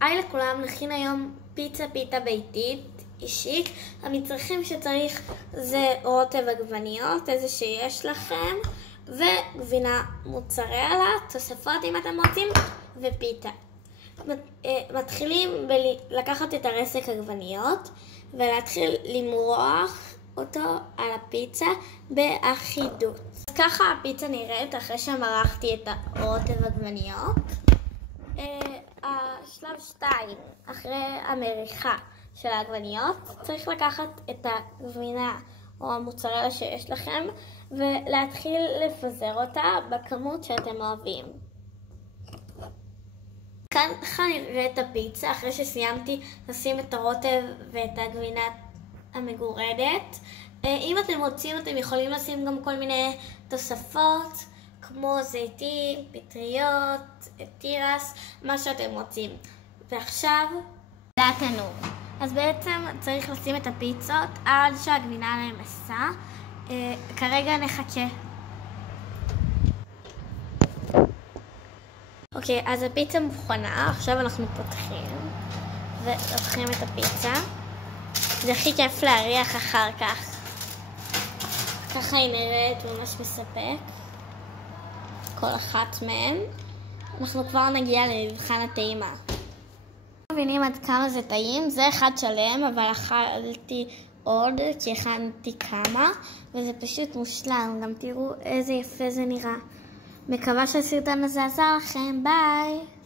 היי לכולם, נכין היום פיצה ביתית אישית. המצרכים שצריך זה רוטב עגבניות, איזה שיש לכם, וגבינה מוצרלה, תוספות אם אתם רוצים, ופיתה. מתחילים לקחת את הרסק עגבניות ולהתחיל למרוח אותו על הפיצה באחידות. אז ככה הפיצה נראית אחרי שמרחתי את הרוטב עגבניות. השלב 2, אחרי המריחה של העגבניות, צריך לקחת את הגבינה או המוצרלה שיש לכם ולהתחיל לפזר אותה בכמות שאתם אוהבים. ככה נראית הפיצה אחרי שסיימתי לשים את הרוטב ואת הגבינה המגורדת. אם אתם רוצים, אתם יכולים לשים גם כל מיני תוספות כמו זיתים, פטריות, תירס, מה שאתם רוצים. ועכשיו לתנור. אז בעצם צריך לשים את הפיצות עד שהגבינה נמסה. כרגע נחכה. אוקיי, אז הפיצה מוכנה, עכשיו אנחנו פותחים ולוקחים את הפיצה. זה הכי כיף להריח אחר כך. ככה היא נראית ממש מספק. כל אחת מהן. אנחנו כבר נגיע למבחן הטעימה. מבינים עד כמה זה טעים? זה אחד שלם, אבל אכלתי עוד כי הכנתי כמה, וזה פשוט מושלם. גם תראו איזה יפה זה נראה. מקווה שהסרטון הזה עזר לכם. ביי!